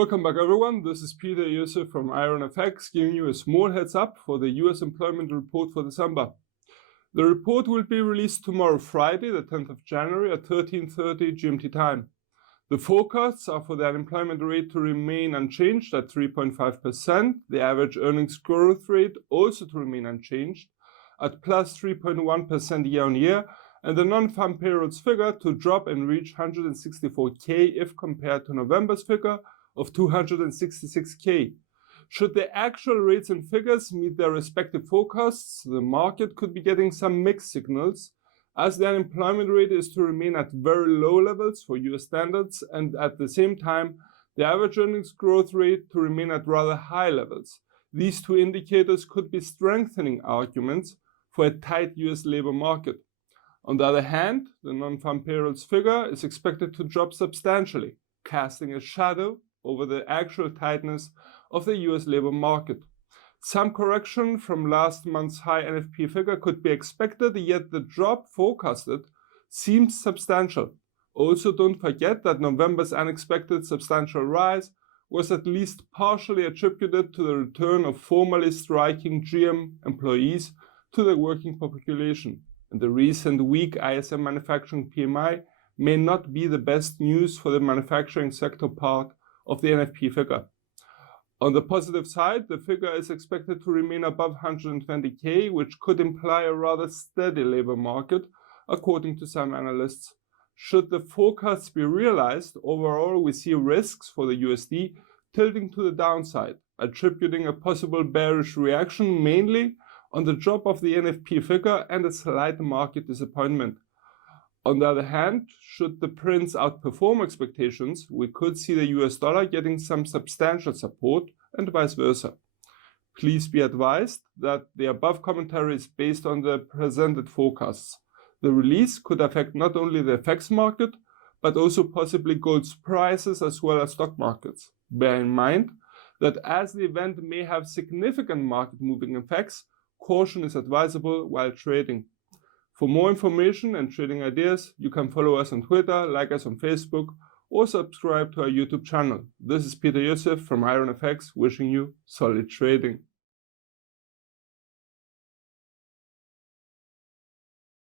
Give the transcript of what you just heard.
Welcome back everyone, this is Peter Yusuf from IronFX giving you a small heads up for the US employment report for December. The report will be released tomorrow Friday, the 10th of January at 13:30 GMT time. The forecasts are for the unemployment rate to remain unchanged at 3.5%, the average earnings growth rate also to remain unchanged at plus 3.1% year on year, and the non-farm payrolls figure to drop and reach 164K if compared to November's figure of 266K. Should the actual rates and figures meet their respective forecasts, the market could be getting some mixed signals, as the unemployment rate is to remain at very low levels for US standards, and at the same time, the average earnings growth rate to remain at rather high levels. These two indicators could be strengthening arguments for a tight US labor market. On the other hand, the non-farm payrolls figure is expected to drop substantially, casting a shadow over the actual tightness of the US labor market. Some correction from last month's high NFP figure could be expected, yet the drop forecasted seems substantial. Also, don't forget that November's unexpected substantial rise was at least partially attributed to the return of formerly striking GM employees to the working population, and the recent weak ISM manufacturing PMI may not be the best news for the manufacturing sector part of the NFP figure. On the positive side, the figure is expected to remain above 120K, which could imply a rather steady labor market, according to some analysts. Should the forecasts be realized, overall we see risks for the USD tilting to the downside, attributing a possible bearish reaction mainly on the drop of the NFP figure and a slight market disappointment. On the other hand, should the prints outperform expectations, we could see the US dollar getting some substantial support and vice versa. Please be advised that the above commentary is based on the presented forecasts. The release could affect not only the FX market, but also possibly gold's prices as well as stock markets. Bear in mind that as the event may have significant market moving effects, caution is advisable while trading. For more information and trading ideas, you can follow us on Twitter, like us on Facebook, or subscribe to our YouTube channel. This is Peter Yusuf from IronFX wishing you solid trading.